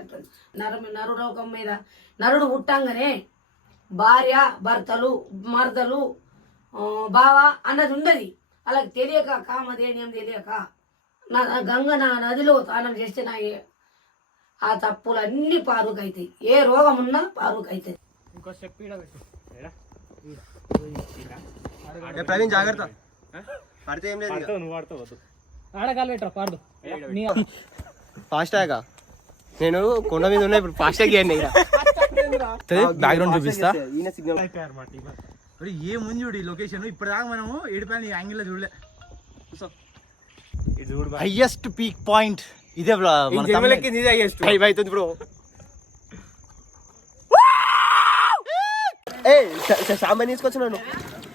అంటుంది. నరులోకం మీద నరుడు పుట్టంగానే భార్య భర్తలు మరదలు బావ అన్నది ఉండదు. అలాగే తెలియక కామధేయం తెలియక గంగ నా నదిలో స్నానం చేస్తే నా ఆ తప్పులు అన్ని పారుకు అవుతాయి. ఏ రోగం ఉన్నా పారుకు అవుతుంది. ప్రవీణ్ జాగ్రత్త పడితే ఏం లేదు. ఫాస్ట్ ట్యాగ్ నేను కొండ మీద ఉన్నా. ఇప్పుడు ఫాస్ట్ ట్యాగ్ చేయండి. బ్యాక్గ్రౌండ్ చూపిస్తా. ఏముంది చూడు ఈ లొకేషన్. ఇప్పటిదాకా మనము ఏడుపైన యాంగిల్ లో చూడలే. హైయెస్ట్ పీక్ పాయింట్ ఇదే బ్రో. షాంపూ తీసుకొచ్చున్నాను.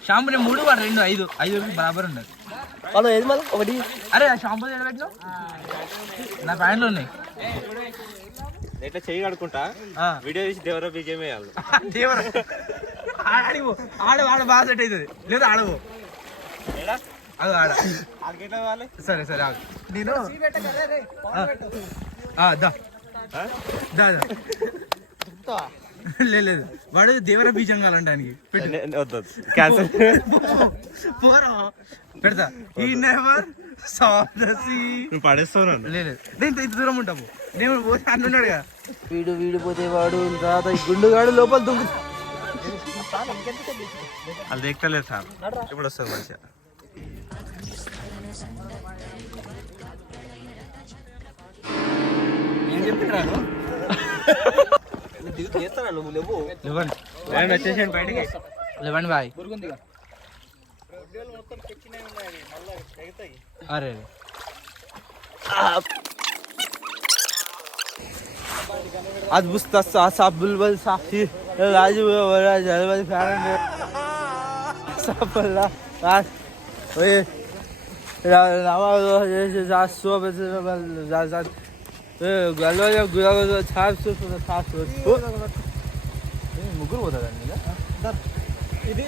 షాంపూ నేను 3 వాడు 2 5 5 బరాబర్ ఉండదు. వాళ్ళు ఏది మళ్ళీ ఒకటి. అరే ఆ షాంపూ పెట్టినా నా ప్యాంట్లో ఉన్నాయి. ఎట్లా చేయి కడుకుంటా వీడియో తీసి దేవరా బీజేం వేయాలి. దేవరా ఆడిపో ఆడ బాగా సెట్ అవుతుంది. లేదా ఆడవు అది ఆడ. సరే సరే ఆగు. నేను లేదు వాడు దేవర బీజం కావాలంటానికి పెడతా. ఈ నెవర్ పడేస్తాను. లేదు నేను ఇంత దూరం ఉంటాము. నేను పోతే అన్నున్నాడు కదా వీడు పోతే వాడు తర్వాత గుండుగాడు లోపల దుంకు. అది దేక్కలేదు సార్. ఇప్పుడు వస్తుంది మంచిగా. ఏం చెప్పినాను చేస్తాను నువ్వు లేవు. వచ్చేసాను బయటకి. లేవండి బాయ్. అరే आज बुस्ता सा बुलबुल साथी राजू वाला जलवा फैन सापला आज ओए रामा जैसे 700 बजे जा गलवा गुलाब छाप से छाप ముగ్గురు పోతాడండి ఇది.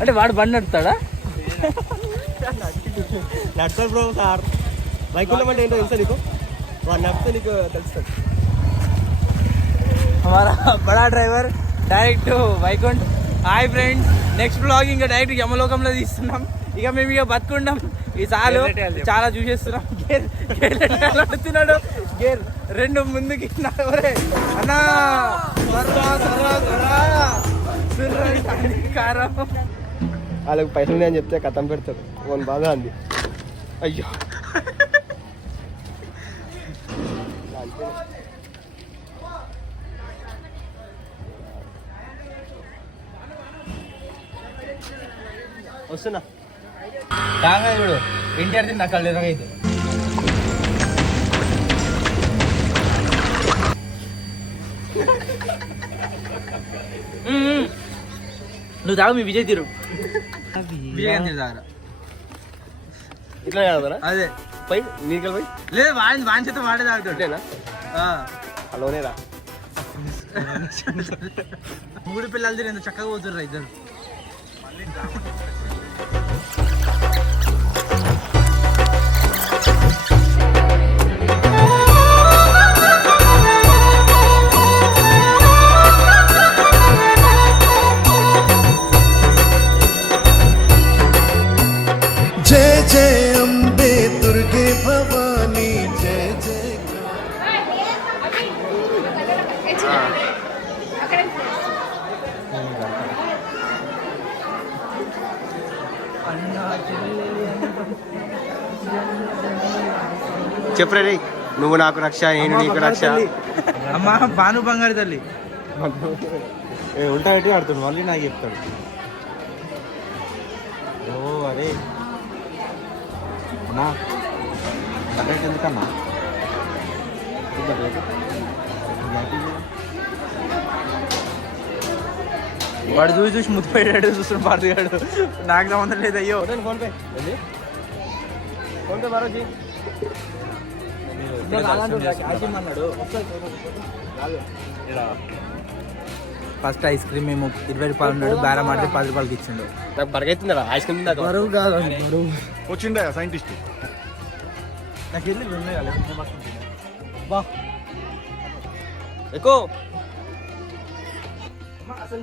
అంటే వాడు బండి నడుపుతాడా? నడుస్తాడు బ్రో. సార్ బైకుల్లో అంటే ఏంటో తెలుసా నీకు? వాడు నడిపితే నీకు తెలుస్తుంది. हमारा बड़ा driver direct Vaikunth. Hi friends, next blog ఇంకా డైరెక్ట్ యమలోకంలో తీస్తున్నాం. ఇక మేము ఇక బతుకుంటాం. ఈ చాలు చాలా చూసేస్తున్నాం. గేర్ అడుగుతున్నాడు. గేర్ 2 ముందుకి అన్నా కారం. వాళ్ళకి పైసలు అని చెప్తే కథం పెడతారు. వన్ బాధ అంది. అయ్యో వస్తున్నా. కాగా చూడు ఎన్టీఆర్ తిని నాకు కళ్ళు ఎరగైతే. నువ్వు తాగు. మీ విజయ్ తీరు విజయకాంత్ తాగరా. ఇట్లా తాగుతారా? అదే పై నీకు పోయి లేదు వాని చేత వాడే తాగుతాడేనా? అలానే రా. 3 పిల్లలు తిని ఎంత చక్కగా పోతుర్రా ఇద్దరు. जय जय अम्बे दुर्गे भवानी जय जय. చెప్పరే రే, నువ్వు నాకు రక్ష, నేను నీకు రక్ష. అమ్మా భాను బంగారు తల్లి. ఉంటా పెట్టి ఆడుతాడు మళ్ళీ నాకు చెప్తాడు. ఓ అరే అన్నా ఎందుకన్నా వాడు చూసి చూసి ముద్దు పెట్టాడు. చూస్తున్న పార్టీగాడు. నాకు సంబంధం లేదు. అయ్యో ఫోన్పే ఫోన్పే మరోజీ ఫస్ట్ ఐస్ క్రీమ్ మేము 20 రూపాయలు ఉన్నాడు. బేరం ఆడితే 10 రూపాయలకి ఇచ్చిండు. నాకు బరగైతుంది ఐస్ క్రీమ్. బరువు కాదు వచ్చిండే సైంటిస్ట్. నాకు వెళ్ళి ఉన్నాయి బా ఎక్కువ అసలు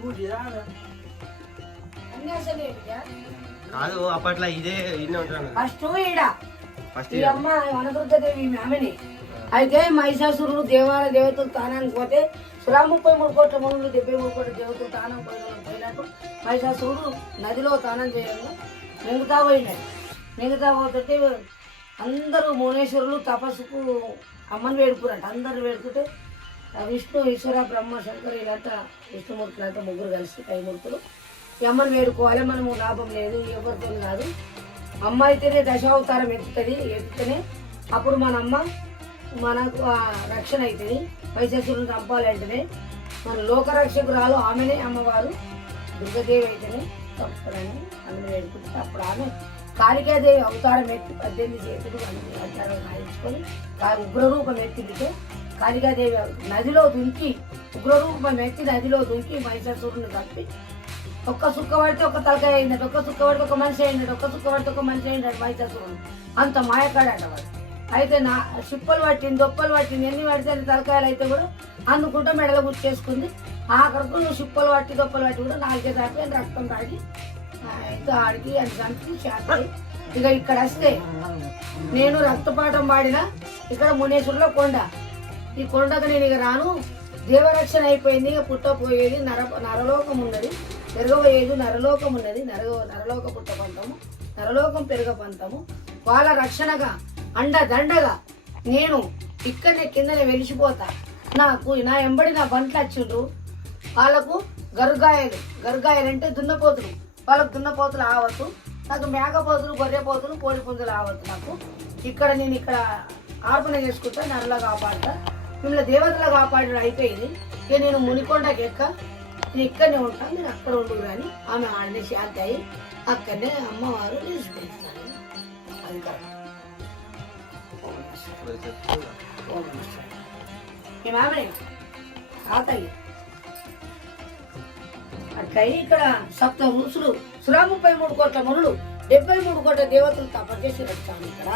అన్నీ అసలే బిడ్డ. కాదు అప్పట్లో ఇదే ఇన్నే ఉంటాను ఫస్ట్ ఈడ ఫస్ట్ ఈ అమ్మ వనదుర్గదేవి ఆమెనే. అయితే మహిషాసురుడు దేవాలయ దేవతలు తానానికి పోతే 33 కోట్ల మనులు 73 కోట్ల దేవతలు తానం పోయినట్టు మహిషాసురుడు నదిలో తానం చేయాలి మిగతా పోయినాడు. మిగతా పోతుంటే అందరూ భువనేశ్వరులు తపస్సుకు అమ్మని వేడుకున్నట్టు అందరు వేడుకుంటే విష్ణు ఈశ్వర బ్రహ్మ శంకర్ వీళ్ళంతా విష్ణుమూర్తులు అంతా ముగ్గురు కలిసి కైమూర్తులు ఈ అమ్మని వేడుకోవాలి, మనము లాభం లేదు ఎవరితో కాదు. అమ్మ అయితేనే దశావతారం ఎత్తుతేనే అప్పుడు మన అమ్మ మనకు రక్షణ అవుతుంది. మహిషాసురుని చంపాలంటేనే మన లోకరక్షకురాలు ఆమెనే అమ్మవారు దుర్గదేవి అయితేనే చంపుతారని ఆమెను వేడుకుంటే అప్పుడు ఆమె కాళికాదేవి అవతారం ఎత్తి 18 చేతులు అన్ని అద్దాలు రాయించుకొని ఉగ్రరూపం ఎత్తింటే కాళికాదేవి నదిలో దుంకి ఉగ్రరూపం ఎత్తి నదిలో దుంకి మహిషాసురుని చంపి ఒక్క సుక్క పడితే ఒక తలకాయ అయినట్టు, ఒక్క సుక్క పడితే ఒక మనిషి అయినట్టు, ఒక్క సుక్క పడితే ఒక మనిషి అయినట్టు మహిషాసురుడు అంత మాయకాడట వాడు. అయితే నా చిప్పలు పట్టింది దొప్పలు పట్టింది ఎన్ని పడితే అన్ని తలకాయలు అయితే కూడా అందుకుంటూ మెడలో గుర్చేసుకుంది. ఆఖరకు చిప్పలు పట్టి దొప్పలు పట్టి కూడా 4 దాటి రక్తం తాగి ఆడికి దానికి చేస్తాయి. ఇక ఇక్కడ వస్తే నేను రక్తపాఠం పాడిన ఇక్కడ మునేశ్వరులో కొండ, ఈ కొండకు నేను ఇక రాను, దేవరక్షణ అయిపోయింది. ఇక పుట్టపోయేది నరలోకం ఉన్నది, పెరగబోయేది నరలోకం ఉన్నది, నరలోక పుట్ట పంతము, నరలోకం పెరగ పంతము. వాళ్ళ రక్షణగా అండదండగా నేను ఇక్కడనే కిందనే వెలిసిపోతా. నాకు నా ఎంబడి నా బంట్లు వచ్చిండ్రు, వాళ్ళకు గరుగాయలు అంటే దున్నపోతులు, వాళ్ళకు దున్నపోతులు ఆవద్దు, నాకు మేకపోతులు గొర్రెపోతులు కోడి పుంజులు ఆవద్దు. నాకు ఇక్కడ నేను ఇక్కడ ఆర్పణ చేసుకుంటా, నరలా కాపాడుతా, మిమ్మల్ని దేవతలా కాపాడడం అయిపోయింది. ఇక నేను మునికొండకి నేను ఇక్కడనే ఉంటాను, నేను అక్కడ ఉండు కానీ ఆమె ఆడనే శాంతి అయ్యి అక్కడనే అమ్మవారు నిలిచిపెడతాను. అది కరెక్ట్. మేము ఆమె తాతయ్య అట్లా ఇక్కడ సప్త ఋషులు 33 కోట్ల మనులు 73 కోట్ల దేవతలు తపస్సు చేసి వచ్చాను ఇక్కడ.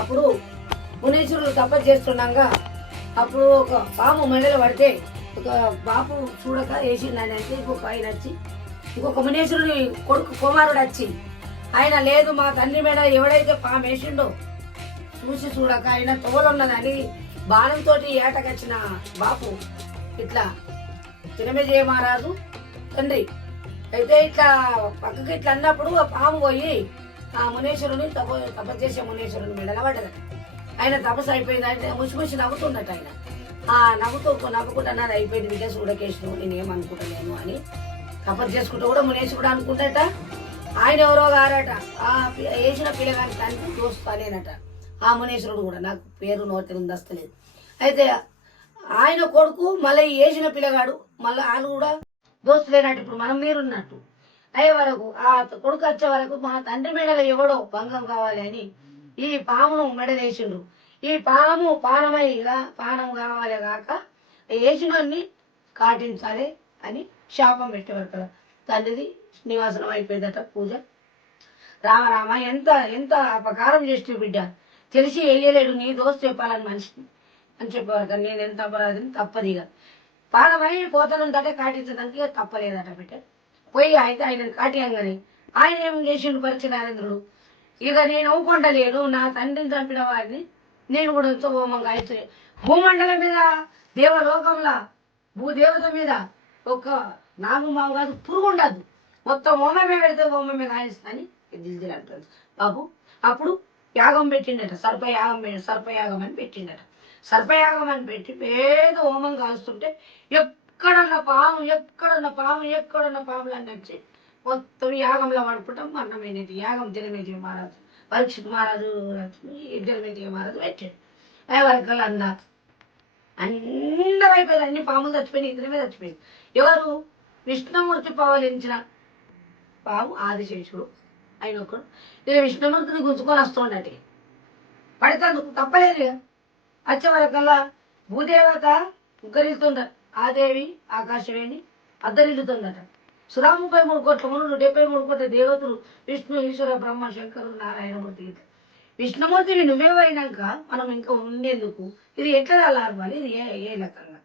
అప్పుడు మునీశ్వరులు తపస్సు చేస్తుండగా అప్పుడు ఒక పాము మెడలు పడితే ఒక బాపు చూడక వేసిందని అంటే ఇంకొక ఆయన వచ్చి ఇంకొక మునీశ్వరుని కొడుకు కుమారుడు వచ్చి ఆయన లేదు మా తండ్రి మెడ ఎవడైతే పాము వేసిండో చూసి చూడక ఆయన తోలున్నదని బాణంతో ఏటకొచ్చిన బాపు ఇట్లా తినమేజయ మహారాజు తండ్రి అయితే ఇట్లా పక్కకి ఇట్లా అన్నప్పుడు ఆ పాము పోయి ఆ మునేశ్వరుని తపస్సు చేసే మునేశ్వరుని మెడల పడ్డదట. ఆయన తపస్సు అయిపోయింది అంటే ముసి నవ్వుతుందట. ఆయన ఆ నవ్వుకుంటా నాది అయిపోయింది బిడ్డ చూడకేసిన నేనేమనుకుంటలేను అని తపస్సు చేసుకుంటూ కూడా మునేశ్వరుడు అనుకుంటాట. ఆయన ఎవరో గారట, ఆ వేసిన పిల్లగాని దానికి దోస్తానేనట ఆ మునేశ్వరుడు కూడా, నాకు పేరు నోటి ఉందస్తలేదు. అయితే ఆయన కొడుకు మళ్ళీ వేసిన పిల్లగాడు మళ్ళీ ఆయన కూడా దోస్తులేనట్టు. ఇప్పుడు మనం మీరున్నట్టు అయ్యే వరకు ఆ కొడుకు వచ్చే వరకు మా తండ్రి మెడలో ఎవడో భంగం కావాలి అని ఈ పామును మెడలేసిండ్రు. ఈ పాము పానమై ఇలా పానం కావాలి కాక వేసినోన్ని కాటించాలి అని శాపం పెట్టేవారు కదా. తండ్రిది నివాసనం అయిపోయిందట పూజ. రామ ఎంత అపకారం చేస్తే బిడ్డ తెలిసి వేయలేడు, నీ దోస్తు చెప్పాలని మనిషిని అని చెప్పేవారు కదా. నేను ఎంత అపరాధిని తప్పదిగా పానమై పోతనుందట కాటించడానికి తప్పలేదట బిడ్డ. పోయి అయితే ఆయన కాటియంగానే ఆయన ఏం చేసిండు పరిచయానంద్రుడు, ఇక నేను ఒప్పుకుంటలేను నా తండ్రిని చంపిన వాడిని నేను కూడా హోమంగా అయితే భూమండలం మీద దేవలోకంలో భూదేవత మీద ఒక్క నాగమావు కాదు పురుగు ఉండదు, మొత్తం హోమమే పెడితే హోమమే కాయిస్తాని దిల్దిల్ అంటుంది బాబు. అప్పుడు యాగం పెట్టిండట, సర్పయాగం అని పెట్టిండట. సర్పయాగం అని పెట్టి పేద హోమం కాలుస్తుంటే ఎక్కడన్న పాములు అని వచ్చి మొత్తం యాగంలో పడుకుంటాం మరణమైనది. యాగం జనమేజయ మహారాజు పరీక్షిత్ మహారాజు జనమేజయ మహారాజు పెట్టాడు. వరకల్ అన్నారు అందరూ అయిపోయారు, అన్ని పాములు చచ్చిపోయినాయి, ఇద్దరమే చచ్చిపోయింది. ఎవరు? విష్ణుమూర్తి పవలించిన పాము ఆదిశేషుడు ఆయన ఒకడు. ఇక విష్ణుమూర్తిని గుంజుకొని వస్తుండటి పడితందుకు తప్పలేదు. వచ్చే వరకల్లా భూదేవత ఉగ్గరిస్తుందట, ఆదేవి ఆకాశవేణి అద్దరిల్లుతుందట. 33 కోట్ల మనులు 73 కోట్ల దేవతలు విష్ణు ఈశ్వర బ్రహ్మ శంకరుడు నారాయణమూర్తి. విష్ణుమూర్తిని నువ్వేవైనాక మనం ఇంకా ఉండేందుకు ఇది ఎట్లా అలార్వాలి, ఇది ఏ రకంగా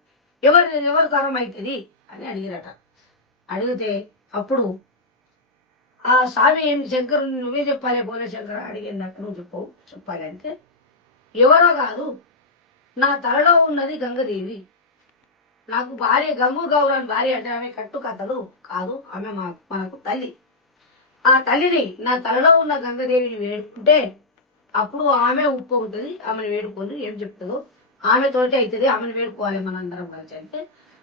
ఎవరు తరం అవుతుంది అని అడిగిరట. అడిగితే అప్పుడు ఆ స్వామి ఏం శంకరు నువ్వే చెప్పాలి పోలే శంకర అడిగినాక నువ్వు చెప్పాలి అంటే ఎవరో కాదు, నా తలలో ఉన్నది గంగదేవి. నాకు భార్య గంగు గౌరవం భార్య అంటే ఆమె కట్టు కథలు కాదు, ఆమె మనకు తల్లి. ఆ తల్లిని నా తలలో ఉన్న గంగదేవిని వేడుకుంటే అప్పుడు ఆమె ఉప్పొంగుతుంది. ఆమెను వేడుకొని ఏం చెప్తుందో ఆమెతోటి అవుతుంది, ఆమెను వేడుకోవాలి మనందరం కలిసి అంటే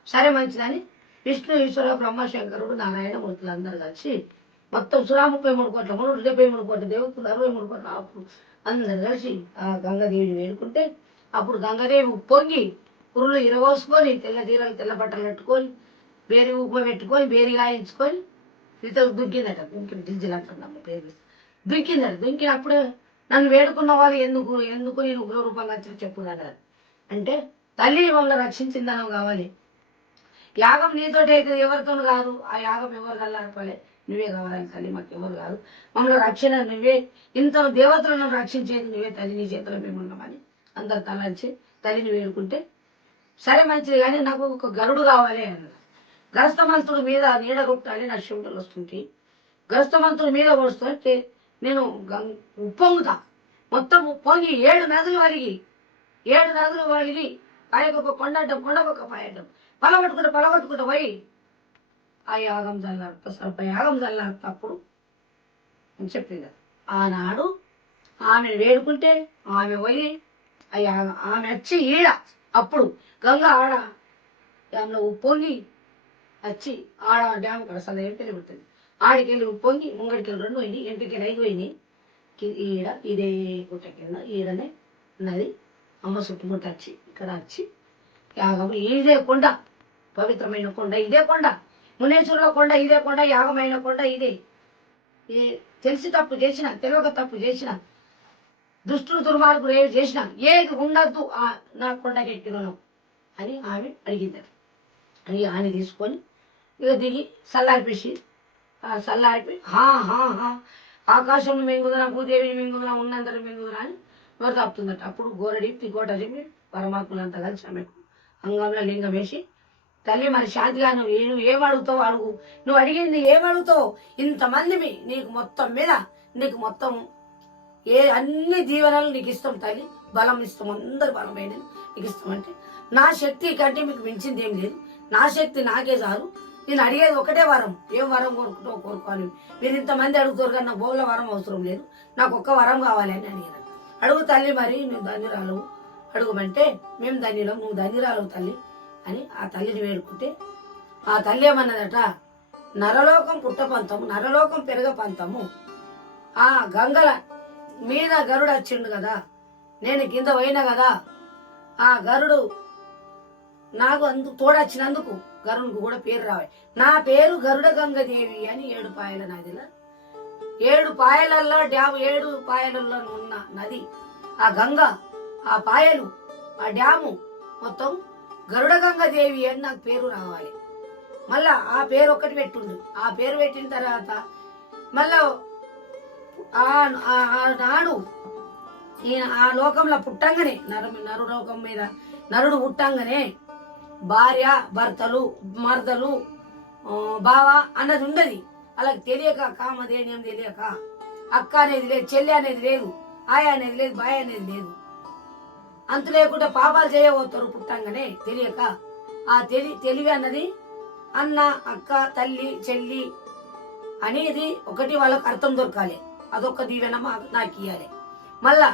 సరే మంచిదని విష్ణు ఈశ్వర బ్రహ్మ శంకరుడు నారాయణ మూర్తులు అందరూ కలిసి మొత్తం 33 కోట్ల 73 కోట్ల దేవతలు 63 కోట్ల ఆపులు అందరు కలిసి ఆ గంగాదేవిని వేడుకుంటే అప్పుడు గంగాదేవి ఉప్పొంగి పురులు ఇరవోసుకొని తెల్ల చీరలు తెల్ల బట్టలు కట్టుకొని బేరి ఉప్పు పెట్టుకొని బేరి గాయించుకొని ఇతరు దుంకిందట. దింజలు అంటున్నాం పేరు దుంకిందట. దుంకినప్పుడు నన్ను వేడుకున్న వాళ్ళు ఎందుకు నేను ఉగ్ర రూపంగా వచ్చి చెప్పుకున్నాను అంటే తల్లి మమ్మల్ని రక్షించిందనం కావాలి. యాగం నీతోటి అయితే ఎవరితో కాదు, ఆ యాగం ఎవరు కల్లారపాలి, నువ్వే కావాలని తల్లి, మాకు ఎవరు కాదు, మమ్మల్ని రక్షణ నువ్వే, ఇంత దేవతలను రక్షించేది నువ్వే తల్లి, నీ చేతిలో మేము ఉన్నామని అందరు తలంచి తల్లిని వేడుకుంటే సరే మంచిది కానీ నాకు ఒక గరుడు కావాలి అన్నది. గరస్థమంతుడి మీద నీడ కొట్టాలి, నా శివుడులు వస్తుంటే గరస్థమంతుడి మీద వస్తుంటే నేను ఉప్పొంగుతా, మొత్తం ఉప్పొంగి 7 నదులు వలిగి పాయకొక కొండటం కొండకొక పాయటం పలగొట్టుకుంటూ పోయి ఆ యాగం చల్లారుతా సర్ప యాగం చల్లారుతా అప్పుడు అని చెప్పింది. ఆనాడు ఆమెను వేడుకుంటే ఆమె పోయి ఆమె వచ్చి ఈడ అప్పుడు గంగ ఆడ డ్యాంలో ఉప్పొంగి వచ్చి ఆడ డ్యామ్ కూడా సదా ఎంటెళ్ళి పుడుతుంది. ఆడికెళ్ళి ఉప్పొంగి ముంగడికెళ్ళి 2 పోయినాయి, ఎంటికెళ్ళి 5 పోయినాయి. ఈడ ఇదే గుట్ట కింద ఈడనే నది అమ్మ చుట్టుముట్ట వచ్చి ఇక్కడ వచ్చి యాగం ఇదే కొండ, పవిత్రమైన కొండ ఇదే కొండ, మునేశ్వరుల కొండ ఇదే కొండ, యాగమైన కొండ ఇదే. తెలిసి తప్పు చేసిన తెలియక తప్పు చేసిన దుష్టులు దుర్మార్గులు ఏది చేసినా ఏది ఉండద్దు నా కొండకి ఎక్కినాను అని ఆమె అడిగింది. అడిగి ఆమె తీసుకొని ఇక దిగి సల్లారిపేసి సల్లారిపోయి ఆకాశం మింగుదనా భూదేవిని మింగుదనా ఉన్నందరూ మింగుదనా అని ఎవరు తప్పుతుందట. అప్పుడు గోరడి తిగోట చెప్పి పరమాత్ములంతా కలిసి ఆమెకు అంగంలో లింగం వేసి తల్లి మరి శాంతిగా నువ్వు ఏం అడుగుతావు అడుగు, నువ్వు అడిగింది ఏం అడుగుతావు, ఇంతమంది నీకు మొత్తం మీద నీకు మొత్తం అన్ని దీవెనలు నీకు ఇస్తాం తల్లి, బలం ఇస్తాం, అందరు బలమైనది నీకు ఇస్తామంటే నా శక్తి కంటే మీకు మించింది ఏం లేదు, నా శక్తి నాకే చాలు, నేను అడిగేది ఒకటే వరం, ఏం వరం కోరుకుంటావు కోరుకోవాలి, మీరు ఇంతమంది అడుగుతారు కానీ నాకు బోళ్ళ వరం అవసరం లేదు, నాకు ఒక్క వరం కావాలి అని అడిగారు. అడుగు తల్లి మరి నువ్వు ధన్యురాలు అడుగుమంటే మేము ధన్యులం, నువ్వు ధన్యురాలు తల్లి అని ఆ తల్లిని వేడుకుంటే ఆ తల్లి ఏమన్నదట, నరలోకం పుట్టపంతము నరలోకం పెరగ పంతము, ఆ గంగల మీద గరుడు వచ్చిండు కదా, నేను కింద పోయినా కదా, ఆ గరుడు నాకు తోడొచ్చినందుకు గరునికి కూడా పేరు రావాలి, నా పేరు గరుడ గంగదేవి అని 7 పాయల నదిలో 7 పాయలల్లో 7 పాయలలో ఉన్న నది ఆ గంగ, ఆ పాయలు ఆ డ్యాము మొత్తం గరుడ గంగదేవి అని నాకు పేరు రావాలి. మళ్ళా ఆ పేరు ఒక్కటి పెట్టుండు, ఆ పేరు పెట్టిన తర్వాత మళ్ళా నాడు ఆ లోకంలో పుట్టంగానే నరులోకం మీద నరుడు పుట్టంగానే భార్య భర్తలు మర్దలు బావ అన్నది ఉండదు. అలాగే తెలియక కామధేన్యం తెలియక అక్క అనేది లేదు, చెల్లి అనేది లేదు, ఆయ అనేది లేదు, బాయ్ అనేది లేదు, అంత లేకుండా పాపాలు చేయబోతారు పుట్టంగానే తెలియక. ఆ తెలివి అన్నది అన్న అక్క తల్లి చెల్లి అనేది ఒకటి వాళ్ళకు అర్థం దొరకాలి, అదొక దీవెన నాకు ఇయ్యాలి. మళ్ళా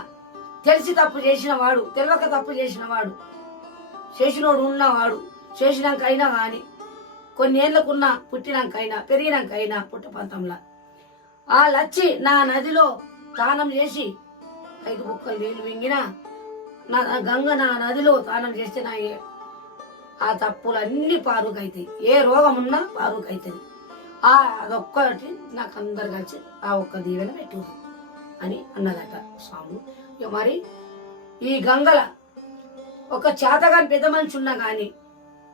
తెలిసి తప్పు చేసిన వాడు తెలియక తప్పు చేసిన వాడు చేసినోడు ఉన్నవాడు చేసినాక అయినా కానీ కొన్ని ఏళ్ళకున్నా పుట్టినాకైనా పెరిగినాకైనా పుట్టపంతంలా ఆ లచ్చి నా నదిలో స్నానం చేసి 5 బుక్కలు నీళ్లు మింగినా నా గంగ నా నదిలో స్నానం చేస్తే నా ఆ తప్పులన్నీ పారుకైతాయి, ఏ రోగం ఉన్నా పారుకైతుంది. అదొక్కటి నాకు అందరు కలిసి ఆ ఒక్క దీవెన పెట్టు అని అన్నదట స్వామి. మరి ఈ గంగల ఒక చేతగాని పెద్ద మనిషి ఉన్నా కానీ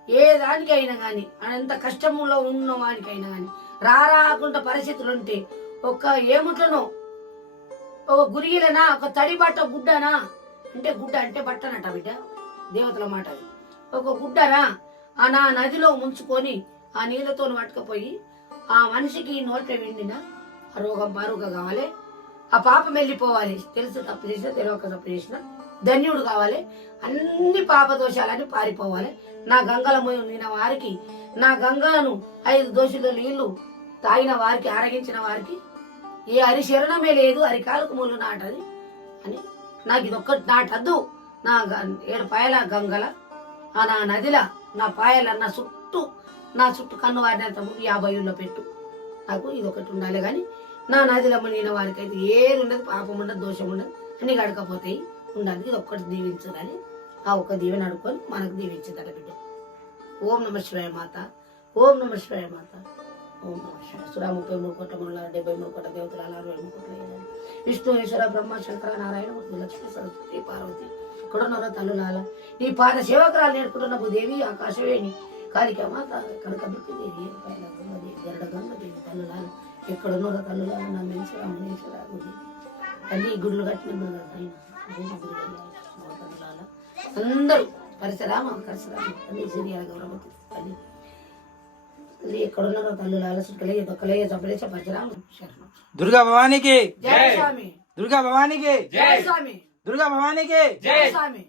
ఏ దానికైనా కానీ అంత కష్టంలో ఉన్న వానికైనా కానీ రాకుండా పరిస్థితులు ఉంటే ఒక ఏముట్లనో ఒక గురిగిలనా ఒక తడి బట్ట గుడ్డనా అంటే గుడ్డ అంటే బట్టనట బిడ్డ దేవతల మాట, ఒక గుడ్డనా ఆ నా నదిలో ముంచుకొని ఆ నీళ్ళతో పట్టుకపోయి ఆ మనిషికి నోట్ల విండిన ఆ రోగం బారుగా కావాలి, ఆ పాపం వెళ్ళిపోవాలి. తెలుసు తప్పు చేసినా తెలియక తప్పు చేసినా ధన్యుడు కావాలి, అన్ని పాప దోషాలని పారిపోవాలి. నా గంగల మునిగిన వారికి, నా గంగలను 5 దోషుల నీళ్లు తాగిన వారికి, ఆరగించిన వారికి ఏ హరిశరణమే లేదు, అరికాలకు ముళ్ళు నాటది అని నాకు ఇదొక్కటి నాటద్దు. నా 7 పాయల గంగల ఆ నా నదిల నా పాయల నా చుట్టూ కన్ను వాడినంత ముందు 50 ఊళ్ళో పెట్టు. నాకు ఇదొకటి ఉండాలి. కానీ నా నదిలో మునిగిన వారికి అయితే ఏది ఉండదు, పాపం ఉండదు, దోషం ఉండదు, అన్ని గడకపోతాయి ఉండాలి. ఇది ఒక్కటి దీవించాలని ఆ ఒక్క దీవెని అడుక్కొని మనకు దీవించిందట బిడ్డ. ఓం నమ శివాయ మాత, ఓం నమ శివాయ మాత, ఓం నమ శివాయ. సురా 33 కోట్ల ముళ్ళ 73 కోట్ల దేవతల 63 కోట్ల ఏడాది విష్ణు ఈశ్వర బ్రహ్మ శంకర నారాయణ లక్ష్మీ సరస్వతి పార్వతి కొడనొర తల్లులాల నీ పాద సేవకురాలు నేర్పుతున్న భూదేవి ఆకాశవేణి కాళిక మాత కనకబిక్కిదేవి గరుడ గంగదేవి తల్లులాల ఎక్కడున్నర తల్లులాల నా మెన్సర మునీశ్వర గుడి తల్లి గుడులు కట్టిన తల్లులాల అందరూ పరిసరామ తల్లి సిరియాల గౌరవతి తల్లి తల్లి ఎక్కడున్నారో తల్లులాల సుక్కలయ్య దొక్కలయ్య చంపలేస పరిసరామ శరణం. దుర్గా భవానీకి జై స్వామి, దుర్గా భవానీకి జై స్వామి, దుర్గా భవానీకి జై స్వామి.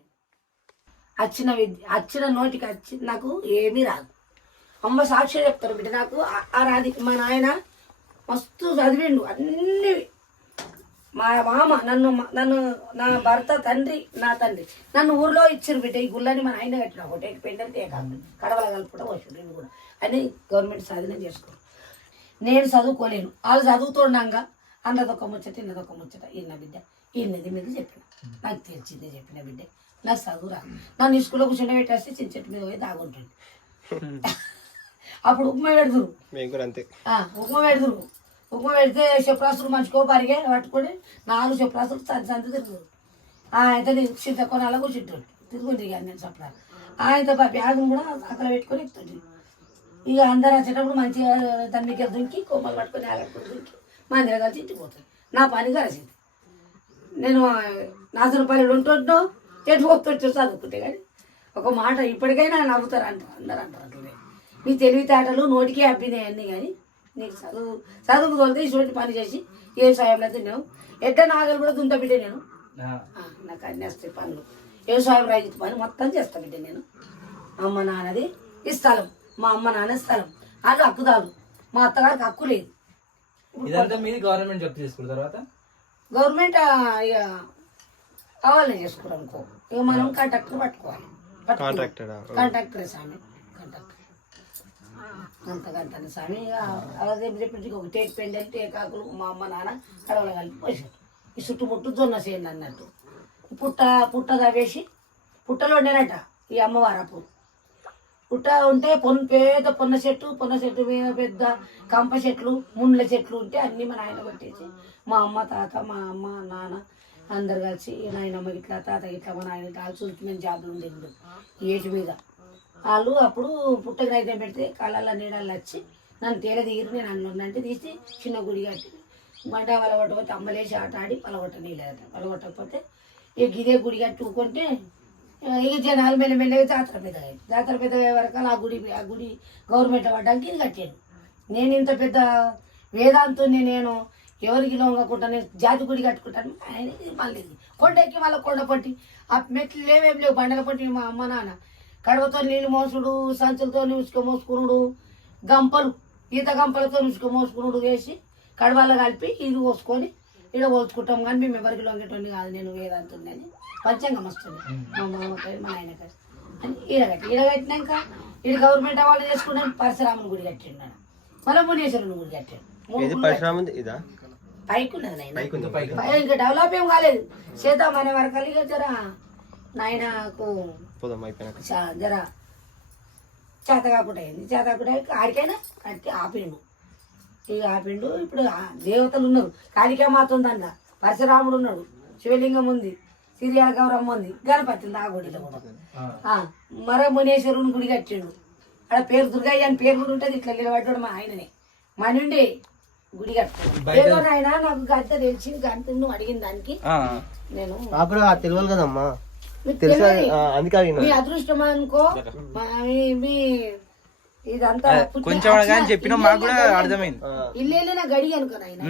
వచ్చిన నోటికి వచ్చి నాకు ఏమీ రాదు. అమ్మ సాక్షి చెప్తారు బిడ్డ. నాకు ఆ రాది. మా నాయన మస్తు చదివిండు అన్ని. మా మామ నన్ను నా భర్త నా తండ్రి నన్ను ఊర్లో ఇచ్చారు బిడ్డ. ఈ గుళ్ళని మా నాయన కట్టిన ఒకటే పెండలు తేకాదు కడవల కలుపుకోవడం వచ్చి కూడా అని గవర్నమెంట్ సాధన చేసుకోరు. నేను చదువుకోలేను, వాళ్ళు చదువుతుండగా అన్నదొక్క ముచ్చట ఇన్నదొక్క ముచ్చట ఇన్న బిడ్డ ఇన్నది మీద చెప్పిన. నాకు తెలిసిందే చెప్పిన బిడ్డ. నాకు చదువు రాదు. నన్ను స్కూల్లో కూర్చొని పెట్టేస్తే చిన్న చెట్టు మీద పోయి దాగుంటుంది. అప్పుడు ఉప్మా పెడుతురు, ఉప్మా పెడుతురు. ఉప్మా పెడితే చెప్పురాసులు మంచుకో పరిగే పట్టుకొని 4 చెప్పురాసులు సంతి తిరుగుతారు. ఆయనతో చింతకొని అలా కూర్చుంటాడు తిరుగుతుంది. ఇక నేను చెప్పాలి ఆయనతో బ్యాగ్ కూడా అక్కడ పెట్టుకొని ఎక్కుతుంది. ఇక అందరు వచ్చేటప్పుడు మంచిగా తమ్మికి దుంకి కొమ్మలు పట్టుకొని ఆగట్టుకుని దుంకి మందిర కలిసి ఇంటికి పోతాడు. నా పని కలిసింది. నేను నాసనపల్లిలో ఉంటుంటో చెట్టు పోతుంటో చదువుకుంటే కానీ ఒక మాట ఇప్పటికైనా నవ్వుతారు అంటారు. అందరు అంటారు అట్లనే. నీ తెలివితేటలు నోటికే అబ్బినాయి అన్నీ. కానీ నీకు చదువుకు తోలితే ఇటువంటి పని చేసి ఏ సాయంలో తిన్నావు. ఎడ్డ నాగలు కూడా దుంత బిడ్డ నేను. నాకు అన్నీ వస్తాయి పనులు. వ్యవసాయం రైతు పని మొత్తం చేస్తా బిడ్డ నేను. అమ్మ నాన్నది ఈ స్థలం, మా అమ్మ నాన్న స్థలం, వాళ్ళు హక్కుదారు. మా అత్తగారికి హక్కు లేదు. గవర్నమెంట్ జాబ్ చేసుకున్న తర్వాత గవర్నమెంట్ ఇక కావాలని చేసుకోరు అనుకో. ఇక మనం కాంట్రాక్టర్ పట్టుకోవాలి. కాంట్రాక్టర్ స్వామి, కాంట్రాక్టర్ అంతకంటే స్వామి. ఇక అలా చెప్పి ఒక టేక్ పెండలు టేకాకులు మా అమ్మ నాన్న కడవలు కలిపి పోసాడు. ఈ చుట్టుముట్టు జొన్న చేయండి అన్నట్టు. పుట్ట తవ్వేసి పుట్టలో ఉండేనట ఈ అమ్మవారు. అప్పుడు పుట్ట ఉంటే పేద పొన్న చెట్టు మీద పెద్ద కంప చెట్లు, ముండ్ల చెట్లు ఉంటే అన్నీ మా నాయన కొట్టేసి మా అమ్మ తాత మా అమ్మ నాన్న అందరు కలిసి నాయనమ్మ ఇట్లా తాత ఇట్లా మా నాయన వాళ్ళు చూసుకుని జాబులు ఉండేది ఏటి మీద. వాళ్ళు అప్పుడు పుట్టకు రైతం పెడితే కళ్ళల్లో నీడల్లో వచ్చి నన్ను తేల దిగిరి. నేను అన్నంటే తీసి చిన్న గుడి కట్టి మంట పలగొట్టకపోతే అమ్మలేసి ఆట ఆడి పలగొట్ట నీళ్ళట. పలగొట్టకపోతే ఇక ఇదే గుడి కట్టుకుంటే ఇక జనాలు మెల్లమెల్లగా జాతర పెద్దగా వరకు ఆ గుడి గవర్నమెంట్ పడ్డానికి ఇది కట్టాను. నేను ఇంత పెద్ద వేదాంతుని నేను ఎవరికి లొంగకుండా నేను జాతి గుడి కట్టుకుంటాను. ఆయన మళ్ళీ కొండ ఎక్కి మళ్ళీ కొండ పట్టి ఆ మెట్లు లేవేం లేవు, బండల పట్టి మా అమ్మ నాన్న కడవతో నీళ్ళు మోసుడు, సంచులతో ఉసుక మోసుకునుడు, గంపలు ఈత గంపలతో ఉసుక మోసుకునుడు వేసి కడవల్లో కలిపి ఇది పోసుకొని ఇక్కడ పోల్చుకుంటాం. కానీ మేము ఎవరికి లొంగేటోని కాదు. నేను వేదాంతుని పంచంగం వస్తుంది మా మామకాయ మా ఆయనకాయ అని ఈడగట్టినాక ఈడ గవర్నమెంట్ వాళ్ళు చేసుకుంటాను. పరశురాముని గుడి కట్టిండు, మళ్ళీ మునీశ్వరుని గుడి కట్టాడు. పైకి ఉన్నది నాయన, ఇంకా డెవలప్ ఏం కాలేదు. చేద్దాం అనే వరకు ఇక జర నాయనకు జర చేత కాకుండా అయింది. చేత కాకుండా ఆడికైనా కట్టి ఆపిండు. ఇక ఆపిండు. ఇప్పుడు దేవతలు ఉన్నారు. కాళికామాత ఉందన్న, పరశురాముడు ఉన్నాడు, శివలింగం ఉంది, సిరియాల గౌరమ్మ ఉంది, గణపతి ఉంది. ఆ గుడిలో కూడా మరో మునేశ్వరుని గుడి కట్టిండు. అక్కడ పేరు దుర్గయ్య అని పేరు కూడా ఉంటుంది. ఇట్లా నిలబడ్డాడు మా ఆయననే. మనుండే గుడి కట్టాడు. ఏదో నాయన నాకు గంట తెలిసింది. గంట నువ్వు అడిగిన దానికి నేను తెలియదు కదమ్మా. మీకు తెలుసా? తెలియదు. అందుకే అడిగినా. మీ అదృష్టం అనుకో మీ ఇదంతా కొంచెం కానీ చెప్పినా మాకు కూడా అర్థమైంది. ఇల్లు వెళ్ళిన గడి అనుకో ఆయన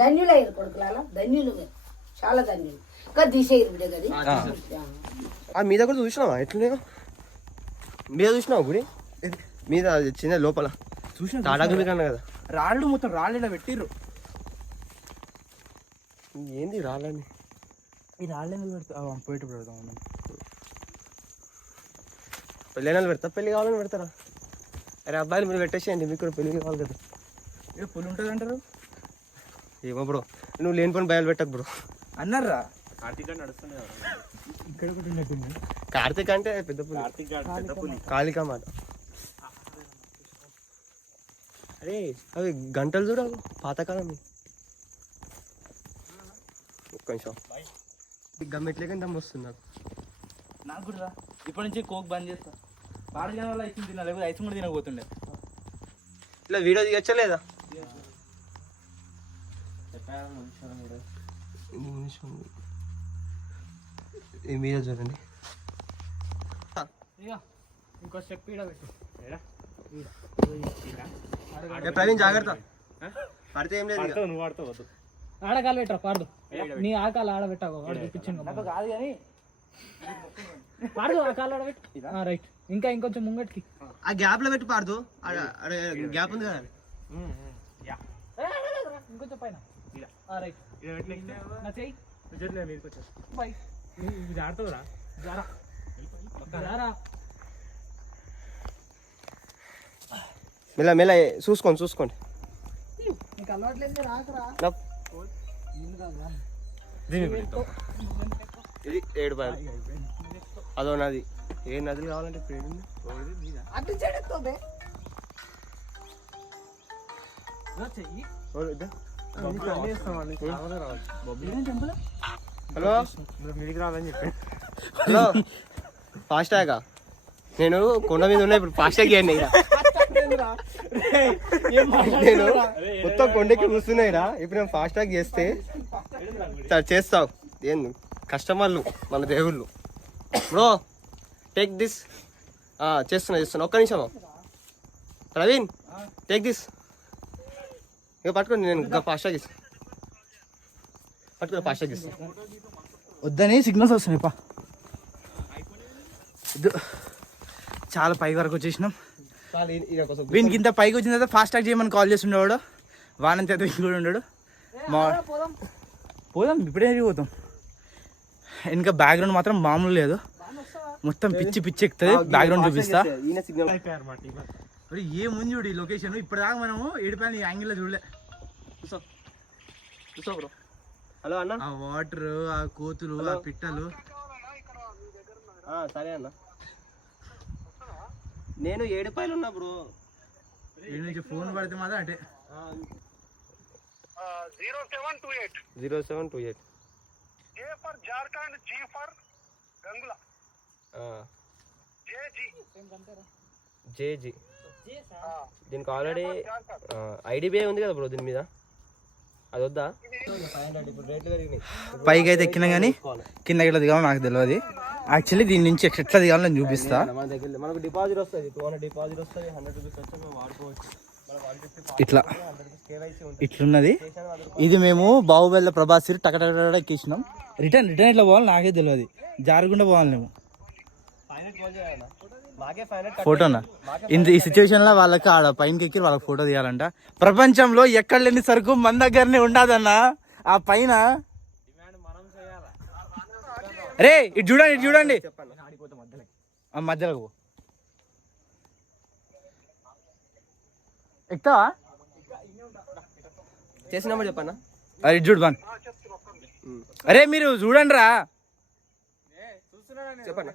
ధన్యులయ్యారు కొడుకులాల ధన్యులు మీరు. చాలా ధన్యులు కదా తీసేయరు బిడ్డ గది ఆ మీద కూడా చూసినావా ఎట్లా మీద చూసినావా గుడి మీద చిన్న లోపల చూసిన తాటాకు కన్నా కదా రాళ్ళు మొత్తం రాళ్ళు ఇలా పెట్టిర్రు. ఏంది రాళ్ళని ఈ రాళ్ళు ఎందుకు పెడతా పోయేటప్పుడు పెడతాం. పెళ్ళైనా పెడతా పెళ్లి కావాలని పెడతారా? అరే అబ్బాయిలు మీరు పెట్టేసేయండి మీకు కూడా పెళ్లి కావాలి కదా. ఏ పులి ఉంటుంది అంటారు. ఏమో బ్రో నువ్వు లేని పని బయలు పెట్టకు బ్రో అన్నారా కార్తీక్ అంటే పెద్ద పులి కాళికా మాట. అరే అవి గంటలు చూడవు పాతకాలం ఒక్క నిమిషం గమ్మెట్లేక దమ్ వస్తుంది నాకు. నాకు కూడా రా ఇప్పటి నుంచి కోక్ బంద్ చేస్తా. పాడు జనం వల్ల ఐస్ తిన్నా లేకపోతే ఐస్ కూడా తినకపోతుండే. ఇలా వీడియో దిగచ్చలేదా మీద చూడండి. ఇంకో స్టెప్ పెట్టు. ప్రవీణ్ జాగ్రత్త పడితే ఏం లేదు ఇక. నువ్వు ఆడతావు వద్దు. ఆడకాలు పెట్టరా పాడదు. నీ ఆ కాలు ఆడబెట్టావు చూపించాను కాదు కానీ పాడదు. ఆ కాలు ఆడబెట్టు. రైట్ ఇంకా ఇంకొంచెం ముంగటికి ఆ గ్యాప్ లో పెట్టి పాడదు. గ్యాప్ ఉంది కదా ఇంకొంచెం పైన రైట్ నా చెయ్యి బై. ఇది ఆడుతుందా జారా జారా మెల్ల మెల్ల చూసుకోండి నీకు అలవాట్లేదు రాకరా. ఇది 7 పాయలు అదో నది. ఏ నదులు కావాలంటే ఇప్పుడు అటు చెడుతుంది చెయ్యి. హలో హలో ఫాస్ట్ ట్యాగ్ నేను కొండ మీద ఉన్నా ఇప్పుడు ఫాస్ట్ ట్యాగ్ ఇవ్వండి ఇక. నేను మొత్తం కొండకి కూర్చున్నాయిరా ఇప్పుడు నేను ఫాస్ట్ ట్యాగ్ చేస్తే చేస్తావు ఏం కస్టమర్లు మన దేవుళ్ళు బ్రో టేక్ దిస్. చేస్తున్నా ఒక్క నిమిషం ప్రవీణ్ టేక్ దిస్. ఇక పట్టుకోండి నేను ఫాస్ట్ ట్యాగ్ ఇస్తాను. పట్టుకో ఫాస్ట్ ట్యాగ్ ఇస్తాను. వద్దని సిగ్నల్స్ వస్తున్నాయి పా. చాలా పై వరకు వచ్చేసినాం. వీనికి ఇంత పైకి వచ్చిన తర్వాత ఫాస్ట్ ట్యాగ్ చేయమని కాల్ చేస్తుండేవాడు. వానంత వీనికి కూడా ఉండడు. పోదాం ఇప్పుడే పోతాం. ఇంకా బ్యాక్గ్రౌండ్ మాత్రం మామూలు లేదు. మొత్తం పిచ్చి పిచ్చి ఎక్కుతుంది. బ్యాక్గ్రౌండ్ చూపిస్తా. ఏముంది చూడు ఈ లొకేషన్. ఇప్పటిదాకా మనము ఏడుపాయలు ఈ యాంగిల్లో చూడలే. బ్రో హలో అన్న. ఆ వాటర్ ఆ కోతులు ఆ పిట్టలు. సరే అన్న నేను 7 పాయలు ఉన్నా బ్రో. నుంచి ఫోన్ పడితే మాత్రం అంటే 0728 J for Jharkhand, G for Gangla. JG దీనికి ఆల్రెడీ ఐడిబిఐ ఉంది కదా బ్రో దీని మీద. అది వద్దా? పైకి అయితే ఎక్కినా కానీ కిందకి ఎట్లా దిగాలో నాకు తెలియదు. యాక్చువల్లీ దీని నుంచి ఎట్లా దిగాలో నేను చూపిస్తా. మన దగ్గర మనకు డిపాజిట్ వస్తుంది 200 డిపాజిట్ వస్తుంది 100 రూపీస్ వస్తే మేము వాడుకోవచ్చు. ఇట్లా ఇట్లున్నది. ఇది మేము బాహుబలి ప్రభాస్ టకటక ఎక్కించినాం. రిటర్న్ ఇట్లా పోవాలి నాకే తెలియదు. జారకుండా పోవాలి మేము. ఫోటోనా ఈ సిచ్యువేషన్ లో వాళ్ళకి ఆడ పైనకి ఎక్కి వాళ్ళకి ఫోటో తీయాలంట. ప్రపంచంలో ఎక్కడ లేని సరుకు మన దగ్గరనే ఉండదన్న. ఆ పైన రే ఇటు చూడండి మధ్యలో ఎక్కుతావా? చేసినప్పుడు చెప్పన్నా. అది చూడు బాన్. అరే మీరు చూడండి రా. చెప్పన్నా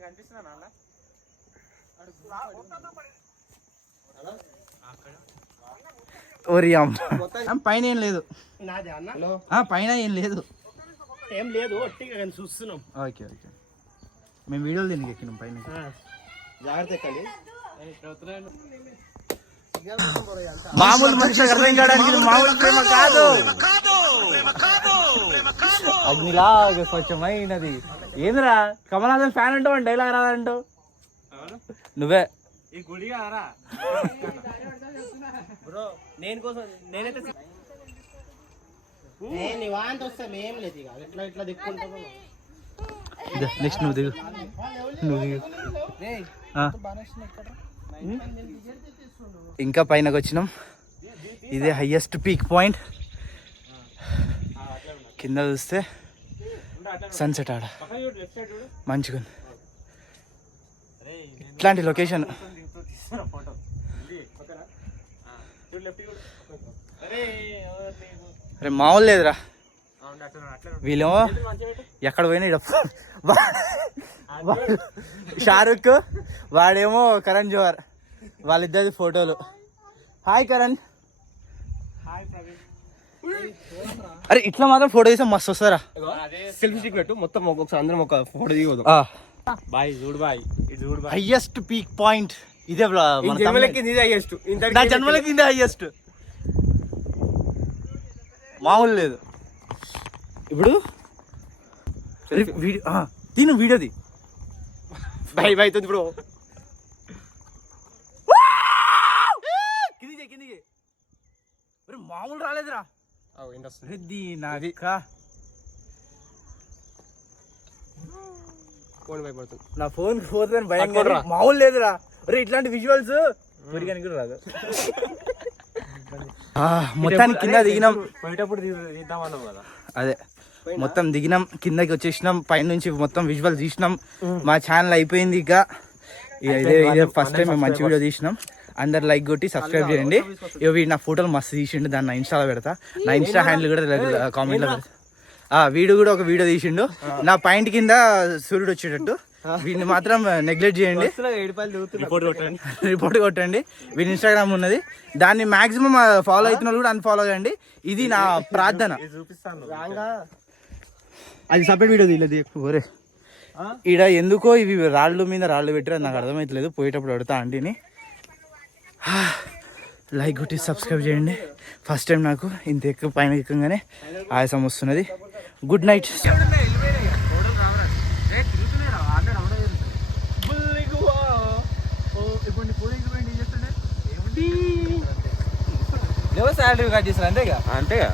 ఓరి అమ్మ పైన ఏం లేదు. పైన ఏం లేదు. ఏం లేదు చూస్తున్నాం. ఓకే మేము వీడియోలు దీనికి ఎక్కినాం పైన. జాగ్రత్త ఎక్కండి. మామూలు మనుషులకు అర్థం కావడానికి ఇది మామూలు ప్రేమ కాదు. అగ్నిలాగా స్వచ్ఛమైనది. ఏందిరా కమలాసన్ ఫ్యాన్ అంటావు అని డైలాగ్ రాదంటావు నువ్వే. నేను కోసం నేనైతే నీ వాంతి వస్తే ఏం లేదు ఇక ఇట్లా ఇట్లా దిక్కుంటాము. నెక్స్ట్ నువ్వు దిగు. ఇంకా పైనకి వచ్చినాం. ఇదే హైయెస్ట్ పీక్ పాయింట్. కింద చూస్తే సన్సెట్ ఆడ మంచిగా ఉంది. ఇట్లాంటి లొకేషన్ అరే మామూలు లేదురా. వీళ్ళేమో ఎక్కడ పోయినా షారుఖ్ వాడేమో కరణ్ జోహర్, వాళ్ళిద్దరి ఫోటోలు. హాయ్ కరణ్. అరే ఇట్లా మాత్రం ఫోటో తీసా మస్తు వస్తారా. సెల్ఫీ స్టిక్ పెట్టు మొత్తం ఒక్కొక్కసారి అందరం ఒక ఫోటో దిగదు. హైయెస్ట్ పీక్ పాయింట్ ఇదే. హైయెస్ట్ నా జన్మలకి ఇదే హైయెస్ట్. మామూలు లేదు. ఇప్పుడు దీని వీడియోది భయ అవుతుంది బ్రో. కిందికి మామూలు రాలేదురా. నా ఫోన్ పోతే భయం. మామూలు లేదురా. అరే ఇట్లాంటి విజువల్స్ పెరిగానికి కూడా రాదు. మొత్తానికి కింద దిగినాం. అదే మొత్తం దిగినాం, కిందకి వచ్చేసినాం. పైనుంచి మొత్తం విజువల్ తీసినాం. మా ఛానల్ అయిపోయింది. ఇక ఇదే ఫస్ట్ టైం మేము మంచి వీడియో తీసినాం. అందరు లైక్ కొట్టి సబ్స్క్రైబ్ చేయండి. వీడు నా ఫోటోలు మస్తు తీసిండు, దాన్ని నా ఇన్స్టాలో పెడతా. నా ఇన్స్టా హ్యాండిల్ కూడా కామెంట్లో పెడతా. వీడు కూడా ఒక వీడియో తీసిండు నా పాయింట్ కింద సూర్యుడు వచ్చేటట్టు. వీడిని మాత్రం నెగ్లెక్ట్ చేయండి, రిపోర్ట్ కొట్టండి. వీడి ఇన్స్టాగ్రామ్ ఉన్నది, దాన్ని మాక్సిమం ఫాలో అవుతున్న వాళ్ళు కూడా అన్ఫాలో చేయండి. ఇది నా ప్రార్థన. అది సపరేట్ వీడియో తీయలేదు. ఒరే ఈడ ఎందుకో ఇవి రాళ్ళు మీద రాళ్ళు పెట్టారు, నాకు అర్థమవుతలేదు. పోయేటప్పుడు పెడతా ఆంటీని. లైక్ కొట్టి సబ్స్క్రైబ్ చేయండి. ఫస్ట్ టైం నాకు ఇంత ఎక్కువ పైన ఎక్కగానే ఆయాసం వస్తున్నది. Good night. శాలరీ కట్ చేస్తారు అంతేగా.